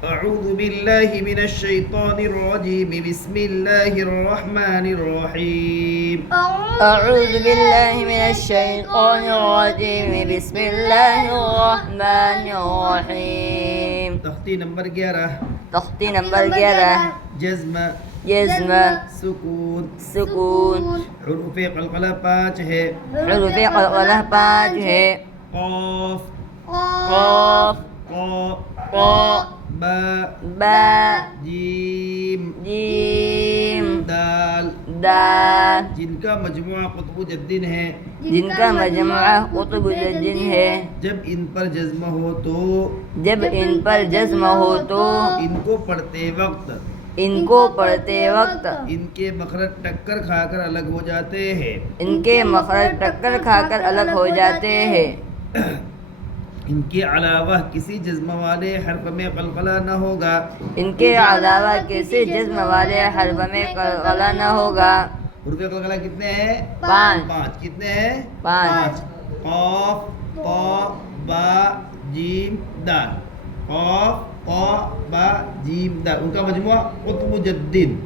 أعوذ بالله من الشيطان الرجيم بسم الله الرحمن الرحيم أعوذ بالله من الشيطان الرجيم بسم الله الرحمن الرحيم तख्ती नंबर 11 तख्ती नंबर 11 जज्म जज्म सुकून सुकून हुरूफ क़लक़ला 5 है हुरूफ क़लक़ला 5 है क़ाफ क़ाफ क़ा क़ा बा बा जीम जीम दाल दाल जिनका मजमुआ क़ुतबुद्दीन है जिनका मजमुआ क़ुतबुद्दीन है जब इन पर जज्म हो तो जब इन पर जज्म हो तो इनको पढ़ते वक्त इनके मखरज टक्कर खाकर अलग हो जाते हैं इनके मखरज टक्कर खाकर अलग हो जाते हैं इनके अलावा किसी जज्म वाले हर्फ में क़लक़ला न होगा इनके अलावा किसी जज्म वाले हर्फ में क़लक़ला न होगा हुरूफ क़लक़ला कितने हैं 5 कितने हैं 5 क़ाफ क़ा बा जीम दाल क़ाफ क़ा बा जीम दाल उनका मजमुआ क़ुतबुद्दीन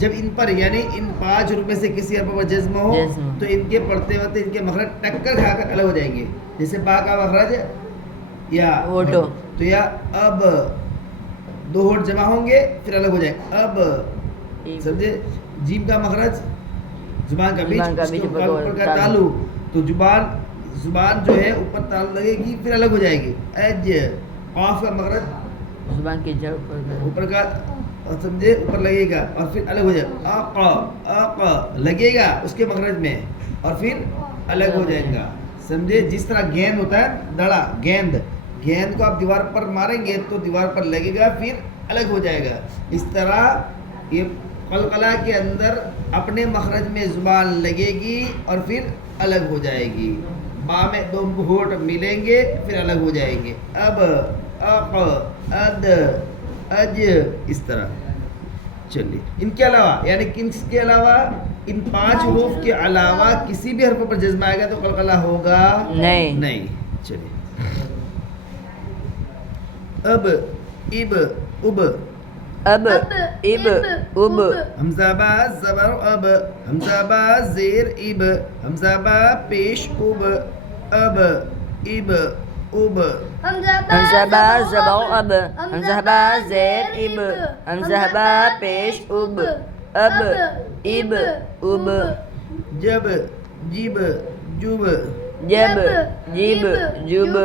जब इन पर यानी इन 5 रुपए से किसी हर्फ पर जज्म हो तो इनके पढ़ते वक्त इनके मखरज टक्कर खाकर अलग हो जाएंगे जैसे बा का मखरज या ओटो तो या अब 2 होठ जमा होंगे फिर अलग हो जाएंगे अब समझे जीम का मखरज जुबान का बीच उसके ऊपर का तालु तो जुबान जो है ऊपर तालु लगेगी फिर अलग हो जाएगी अज क़ाफ का मखरज जुबान के ऊपर का समझे ऊपर लगेगा और फिर अलग हो जाएगा अ लगेगा उसके मखरज में और फिर अलग हो जाएगा समझे जिस तरह गेंद होता है दड़ा गेंद को आप दीवार पर मारेंगे तो दीवार पर लगेगा फिर अलग हो जाएगा इस तरह ये क़लक़ला के अंदर अपने मखरज में ज़ुबान लगेगी और फिर अलग हो जाएगी बा में 2 होठ मिलेंगे फिर अलग हो जाएंगे अब अक़ अद अज इस तरह चलिए इनके अलावा यानी किसके अलावा इन 5 हुरूफ के अलावा किसी भी हर्फ पर जज्म आएगा तो क़लक़ला होगा नहीं चलिए अब इब उब अब इब उब हमज़ा बा ज़बर अब हमज़ा बा ज़ेर इब हमज़ा बा पेश उब अब इब उब हमज़ा बा ज़बर अब हमज़ा बा ज़ेर इब हमज़ा बा पेश उब अब इब उब जब जिब जुब जब जिब जुब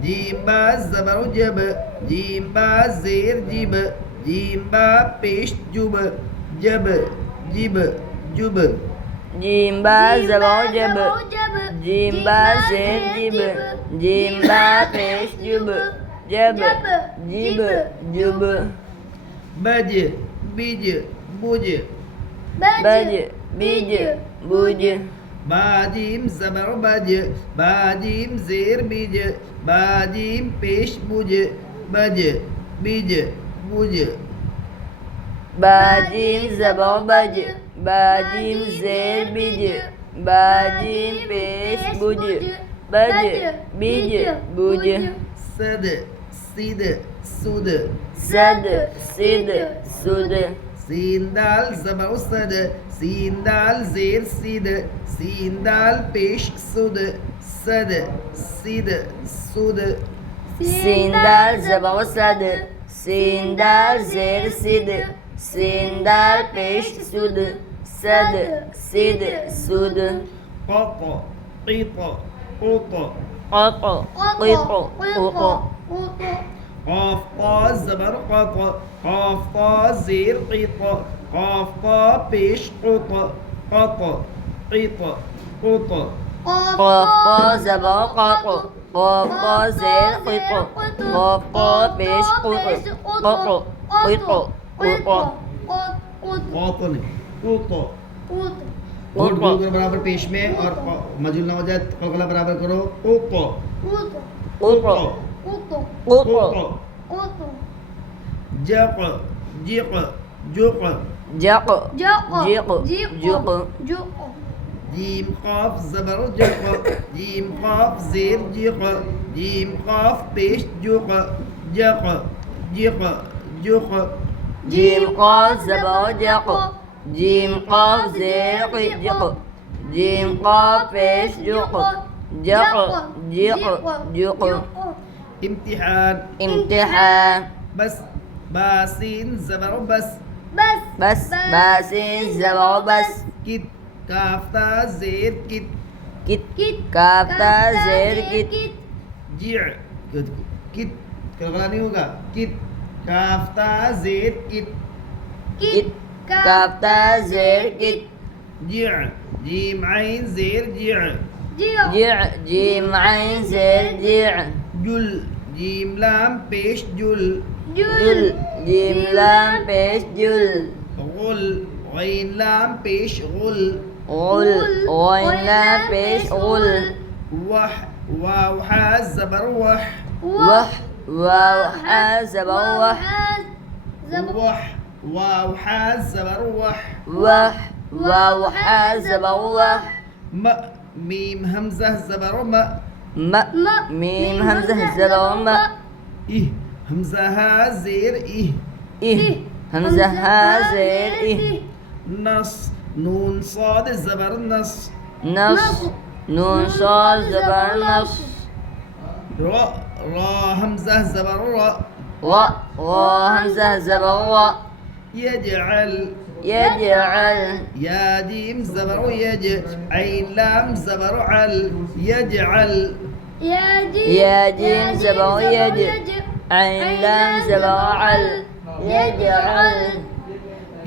जीम बा ज़बर जब जीम बा ज़ेर जिब जीम बा पेश जुब जब जिब जुब जीम बा ज़बर जब जीम बा ज़ेर जिब जीम बा पेश जुब जब जिब जुब बज बिज बुज बज बिज बुज बाजीम ज़बर बज बाजीम ज़ेर बिज बाजीम पेश बुज बज बिज बुज बाजीम ज़बर बज बाजीम ज़ेर बिज बाजीम पेश बुज बज बिज बुज सद सिद सुद सद सिद सुद सीन दाल ज़बर सद सीन दाल ज़ेर सिद सीन दाल पेश सुद सद सिद सुद सीन दाल ज़बर सद सीन दाल ज़ेर सिद सीन दाल पेश सुद सद सिद सुद क़क़ क़िक़ क़ुक़ क़क़ क़िक़ क़ुक़ क़ाफ़ क़ा ज़बर क़क़ क़ाफ़ क़ा ज़ेर क़िक़ क़ाफ़ क़ा पेश क़ुक़ क़क़ क़िक़ क़ुक़ क़ाफ़ क़ा ज़बर क़क़ क़ाफ़ क़ा ज़ेर क़िक़ क़ाफ़ क़ा पेश क़ुक़ क़क़ क़िक़ क़ुक़ होठ बिल्कुल बराबर पेश में और मजूल ना हो जाए क़लक़ला बराबर करो क़ुक़ क़ुक़ क़ुक़ जक़ जिक़ जुक़ जक़ जिक़ जुक़ जीम क़ाफ़ ज़बर जक़ जीम क़ाफ़ ज़ेर जिक़ जीम क़ाफ़ पेश जुक़ जक़ जिक जुक جيم قاف زبر جق جيم قاف زير جق جيم قاف بيش جق جق جق جق امتحان امتحان بس باسين زبر بس بس باسين زبر بس كت كافتا زير كت كت كافتا زير كت जिዕ कित कलकला नहीं होगा कित काफ्ता जेर कित كت كافتا زير كت जिዕ जीम आइन जेर जिዕ جع جيم عين زير جع जुल जीम लाम पेश जुल جل جيم لام بيش جل गुल गैन लाम पेश गुल غل غين لام بيش غل वह वाव हा जबर वह وح واو حا زبر وح वह वाव हा जबर वह وح واو حا زبر وح म मीम हमजा जबर म م ميم همزة زبر م إه همزة ها زير إه إه همزة ها زير إه نص نون صاد زبر نص نص نون صاد زبر نص را را همزة زبر را را را همزة زبر را يجعل يجعل يا جيم زبر يج عين لام زبر عل يجعل يا جيم زبر يج عين لام زبر عل يجعل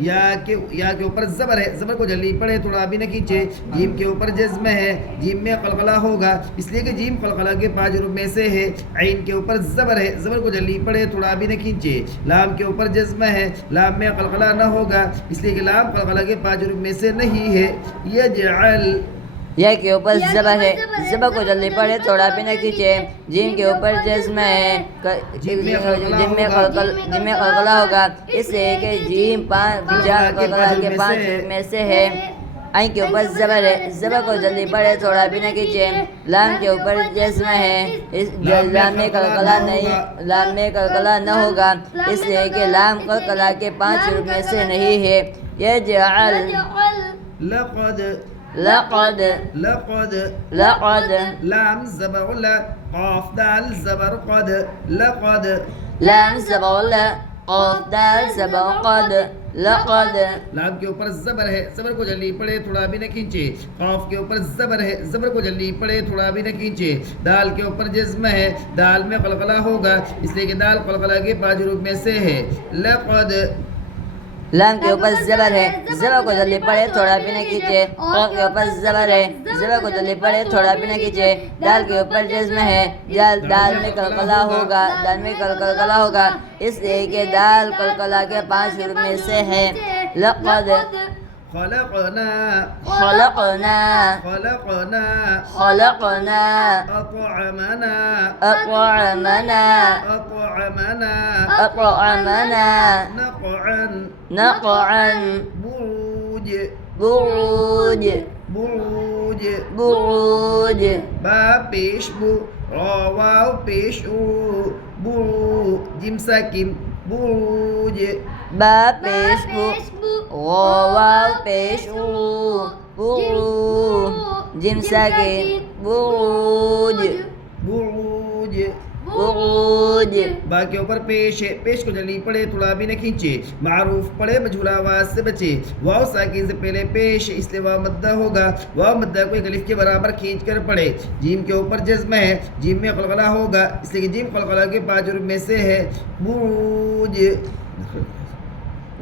या के ऊपर जबर है, जबर को जल्दी पढ़े, थोड़ा अभी न खींचे। जीम के ऊपर जज्म है, जीम में कलकला होगा, इसलिए कि जीम कलकला के 5 रूप में से है। आइन के ऊपर जबर है, जबर को जल्दी पढ़े, थोड़ा अभी न खींचे। लाम के ऊपर जज्म है, लाम में कलकला न होगा, इसलिए कि लाम कलकला के 5 रूप में से नहीं है। यजअल या के ऊपर जबर है, जबर को जल्दी पढ़े, थोड़ा भी न खींचे। जिम के ऊपर जज्म है, जिम में कलकला होगा, इसलिए कि जिम कलकला के 5 रूप में से है। आइन के ऊपर जबर है, जबर को जल्दी पढ़े, थोड़ा भी न खींचे। लाम के ऊपर जज्म है, इस लाम में कलकला नहीं, लाम में कलकला न होगा, इसलिए कि लाम कलकला के 5 रूप में से नहीं है। यजअल लक़द लक़द लक़द लक़द लाम ज़बर ल क़ाफ दाल ज़बर क़द लक़द लाम ज़बर ल क़ाफ दाल ज़बर क़द लक़द लाम के ऊपर जबर है, जबर को जल्दी पढ़े, थोड़ा भी न खींचे। क़ाफ के ऊपर जबर है, जबर को जल्दी पढ़े, थोड़ा भी न खींचे। दाल के ऊपर जज्म है, दाल में कलकला होगा, इसलिए कि दाल कलकला के 5 रूप में से है। लक़द लाम के ऊपर जबर है, जबर को जल्दी पढ़े, थोड़ा भी न खींचे। क़ाफ के ऊपर जबर है, जबर को जल्दी पढ़े, थोड़ा भी न खींचे। दाल के ऊपर जज्म है, दाल में कलकला होगा, दाल में कलकला होगा, इसलिए कि दाल कलकला के 5 रूप में से है। लक़द खलक़ना खलक़ना खलक़ना खलक़ना अतअमना अतअमना अतअमना अतअमना नक़अन नक़अन बुरूज बुरूज बुरूज बुरूज बा पेश बु रा वाव पेश उ बुरू जिम साकिन बुरूज बा पेश बु वाव पेश उ बुरू जिम साकिन बुरूज बुरूज बुरूज बा के ऊपर पेश है, पेश को जल्दी पढ़े, थोड़ा भी न खींचे। मारूफ पढ़े, मजहूल आवाज से बचे। वाव साकिन से पहले पेश, इसलिए वाव मद्दा होगा। वाव मद्दा को एक अलिफ के बराबर खींच कर पढ़े। जीम के ऊपर जज्म है, जीम में कलकला होगा, इसलिए कि जीम कलकला के 5 रूप में से है। बुरूज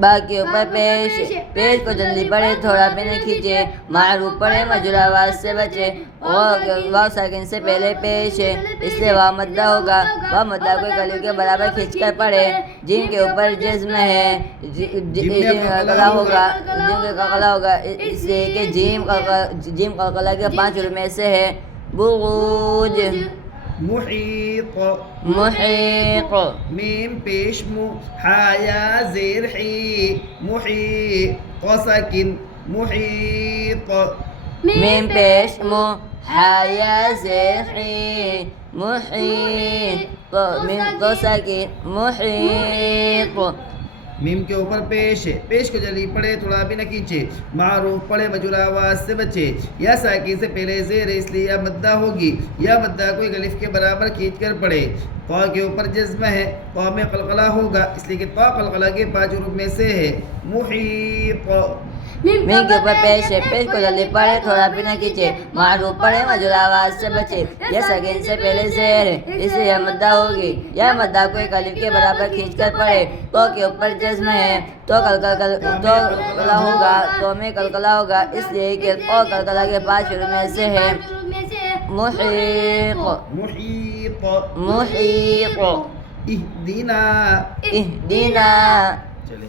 बा के ऊपर पेश, पेश को जल्दी पढ़े, थोड़ा भी न खींचे। मारूफ पढ़े, मजहूल आवाज से बचे। वाव साकिन से पहले पेश है, इसलिए वाव मद्दा होगा। वाव मद्दा को एक अलिफ के बराबर खींचकर पढ़े। जिम के ऊपर जज्म है, जिम कलकला होगा, जिम का कलकला होगा, इसलिए कि जिम कलकला के 5 रूप में से है। बुरूज मुहीत मुहीत मीम पेश मु हाया जेर ही मुही साकिन मुहीत मीम पेश मु हाया ज़ेर ही मुहीत मीम को साकिन मुहीत मीम के ऊपर पेश है, पेश को जल्दी पढ़े, थोड़ा भी न खींचे। मारूफ पढ़े, मजूर आवाज से बचे। या साकिन से पहले ज़ेर है, इसलिए या मद्दा होगी। या मद्दा को एक अलिफ के बराबर खींच कर पढ़े। क़ा के ऊपर जज्म है, क़ा में क़लक़ला होगा, इसलिए कि क़ा क़लक़ला के 5 रूप में से है। मुहीत मीम के ऊपर पेश है, पेश को जल्दी पढ़े, थोड़ा भी न खींचे। मारूफ पढ़े, मजूर आवाज से बचे। या साकिन से पहले ज़ेर है, इसलिए या मद्दा होगी। या मद्दा को एक अलिफ के बराबर खींच कर पढ़े। तो के ऊपर जज्म है, तो कलकला होगा, तो में कलकला होगा, इसलिए कि तो कलकला के 5 रूप में से है। मुहीत मुहीत मुहीत इहदीना इहदीना चले।